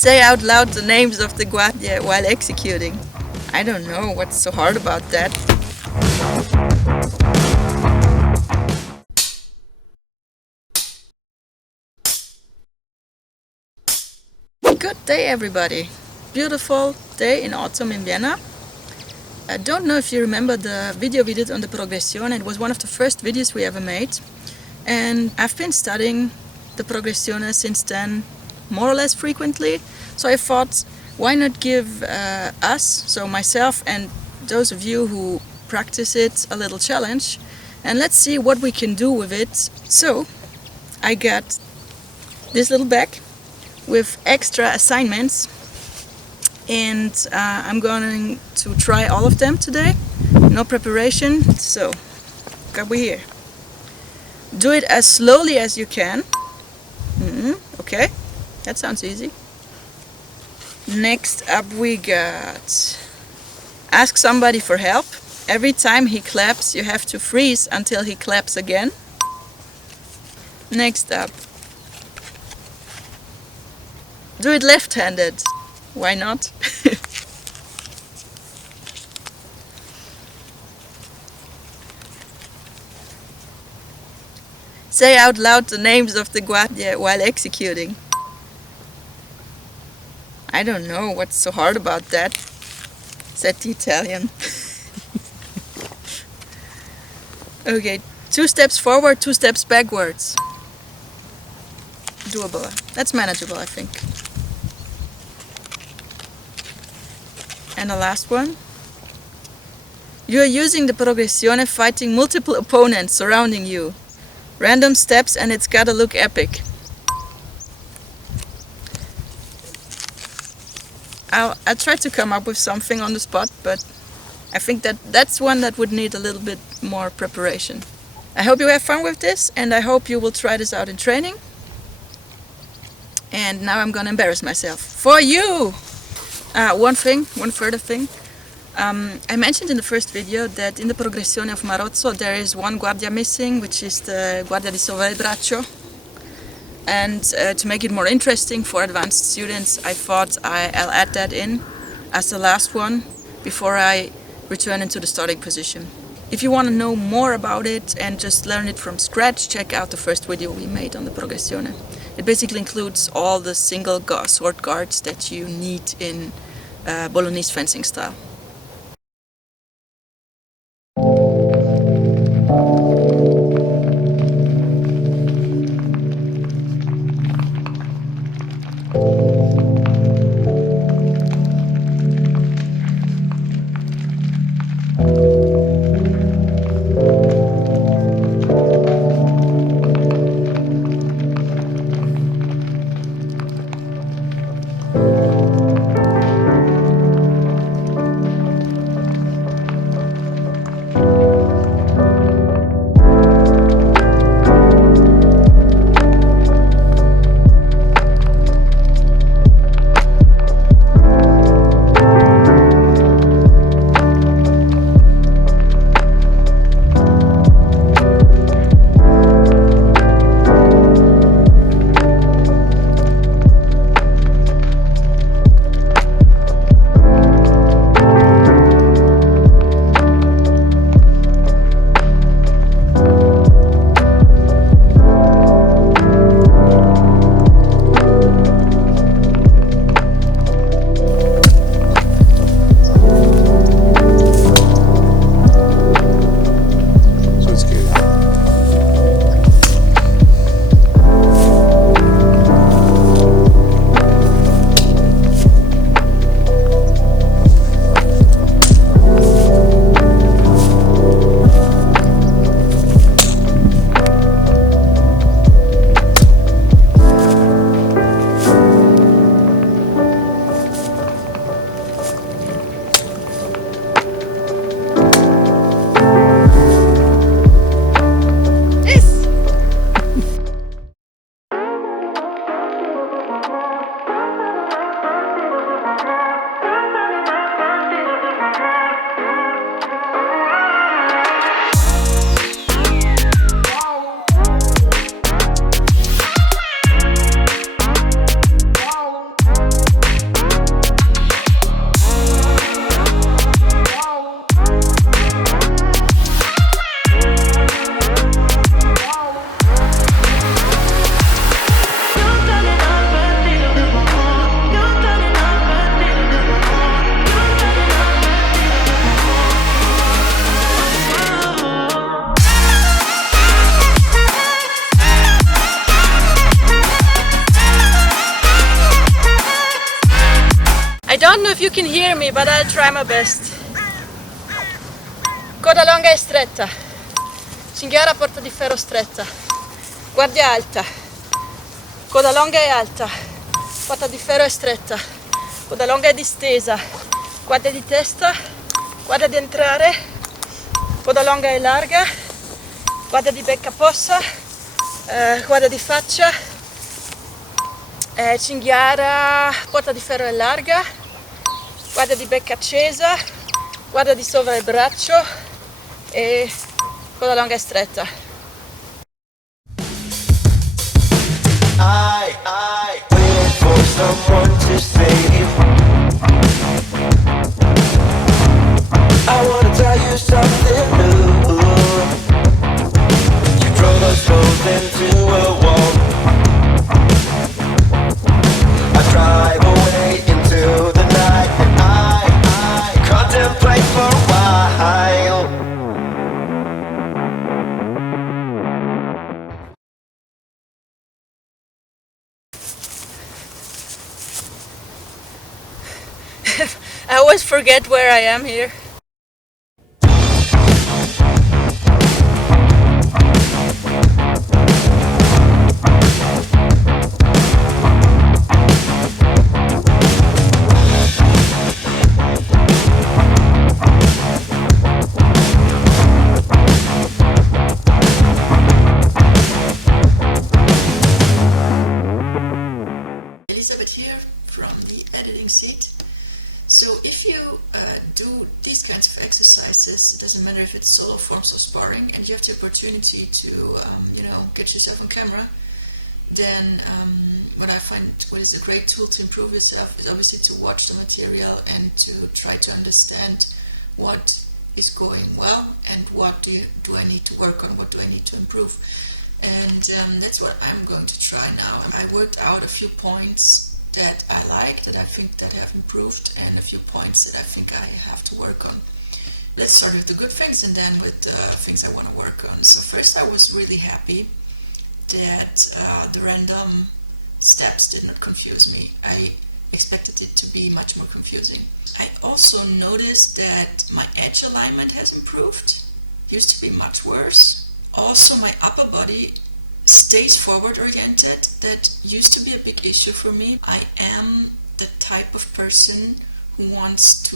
Say out loud the names of the guardia while executing. I don't know what's so hard about that. Good day, everybody. Beautiful day in autumn in Vienna. I don't know if you remember the video we did on the Progressione. It was one of the first videos we ever made. And I've been studying the Progressione since then, more or less frequently. So I thought, why not give us, so myself and those of you who practice it, a little challenge, and let's see what we can do with it. So I got this little bag with extra assignments, and I'm going to try all of them today. No preparation, so what we here. Do it as slowly as you can. Okay, that sounds easy. Next up we got ask somebody for help. Every time he claps you have to freeze until he claps again. Next up, do it left-handed. Why not? Say out loud the names of the guardia while executing. I don't know what's so hard about that, said the Italian. Okay, 2 steps forward, 2 steps backwards. Doable. That's manageable, I think. And the last one. You are using the Progressione fighting multiple opponents surrounding you. Random steps and it's gotta look epic. I'll try to come up with something on the spot, but I think that's one that would need a little bit more preparation. I hope you have fun with this, and I hope you will try this out in training. And now I'm gonna embarrass myself for you! One further thing. I mentioned in the first video that in the Progressione of Marozzo there is one guardia missing, which is the guardia di sopra il braccio. And to make it more interesting for advanced students, I thought I'll add that in as the last one before I return into the starting position. If you want to know more about it and just learn it from scratch, check out the first video we made on the Progressione. It basically includes all the single sword guards that you need in Bolognese fencing style. know if you can hear me, but I'll try my best. Coda longa e stretta. Cinghiara porta di ferro stretta. Guardia alta. Coda longa e alta. Porta di ferro e stretta. Coda longa e distesa. Guardia di testa. Guardia di entrare. Coda longa e larga. Guardia di becca possa. Guardia di faccia. Cinghiara, porta di ferro e larga. Guardia di becca accesa. Guardia di sopra il braccio. E coda longa e stretta. I waited for someone to save. I wanna tell you something new. You drove us both into a wall. I drive away into the night, and I contemplate for a while. I always forget where I am here. Elisabeth here from the editing seat. So if you do these kinds of exercises, it doesn't matter if it's solo forms or sparring, and you have the opportunity to get yourself on camera, then what I find what is a great tool to improve yourself is obviously to watch the material and to try to understand what is going well and what do I need to work on, what do I need to improve. And that's what I'm going to try now. I worked out a few points that I like, that I think that have improved, and a few points that I think I have to work on. Let's start with the good things and then with the things I want to work on. So first, I was really happy that the random steps did not confuse me. I expected it to be much more confusing. I also noticed that my edge alignment has improved. Used to be much worse. Also, my upper body stays forward oriented. That used to be a big issue for me. I am the type of person who wants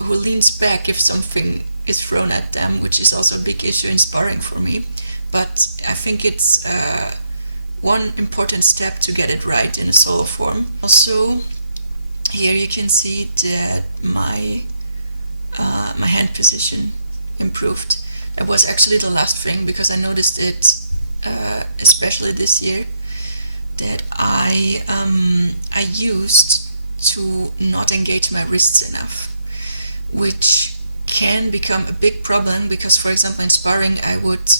who leans back if something is thrown at them, which is also a big issue in sparring for me. But I think it's one important step to get it right in a solo form. Also, here you can see that my hand position improved. That was actually the last thing, because I noticed it, especially this year, that I used to not engage my wrists enough, which can become a big problem because, for example, in sparring I would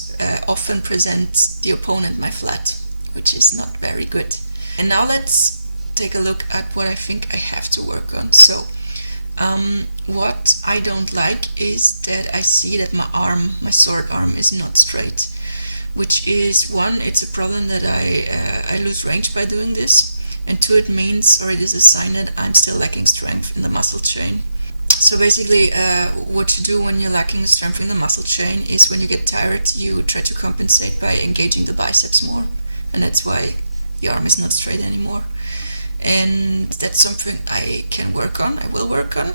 often present the opponent my flat, which is not very good. And now let's take a look at what I think I have to work on. So what I don't like is that I see that my sword arm is not straight, which is one, it's a problem that I lose range by doing this, and two, it means, or it is a sign that I'm still lacking strength in the muscle chain. So basically what to do when you're lacking strength in the muscle chain is when you get tired, you try to compensate by engaging the biceps more, and that's why the arm is not straight anymore. And that's something I can work on, I will work on.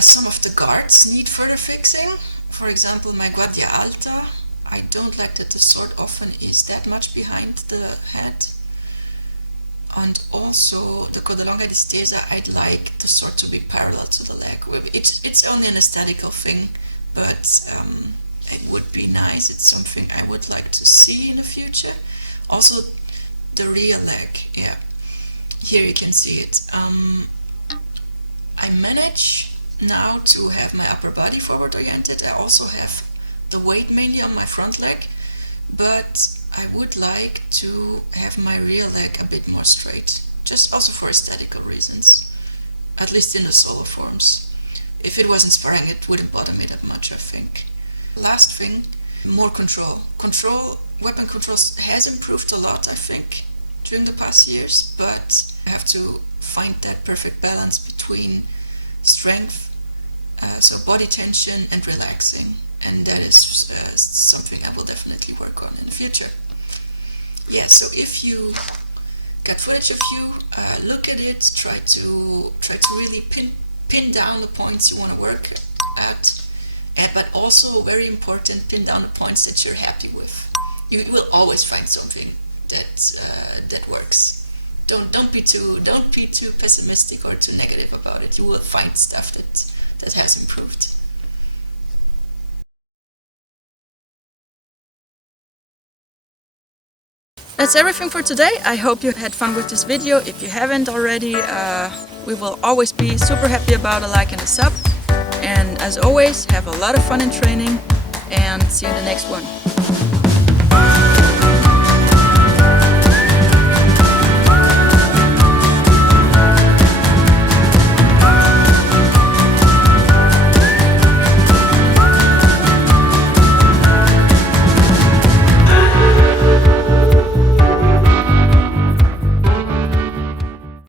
Some of the guards need further fixing. For example, my guardia alta, I don't like that the sword often is that much behind the head. And also the coda longa distesa, I'd like the sword to be parallel to the leg. It's only an aesthetical thing, but it would be nice. It's something I would like to see in the future. Also the rear leg, yeah. Here you can see it. I manage now to have my upper body forward oriented. I also have the weight mainly on my front leg, but I would like to have my rear leg a bit more straight, just also for aesthetical reasons, at least in the solo forms. If it wasn't sparring, it wouldn't bother me that much, I think. Last thing, more control. Weapon control has improved a lot, I think, during the past years, but I have to find that perfect balance between strength, so body tension, and relaxing. And that is something I will definitely work on in the future. Yeah, so if you got footage of you, look at it, try to really pin down the points you want to work at, but also very important, pin down the points that you're happy with. You will always find something that works. Don't be too pessimistic or too negative about it. You will find stuff that has improved. That's everything for today. I hope you had fun with this video. If you haven't already, we will always be super happy about a like and a sub. And as always, have a lot of fun in training, and see you in the next one.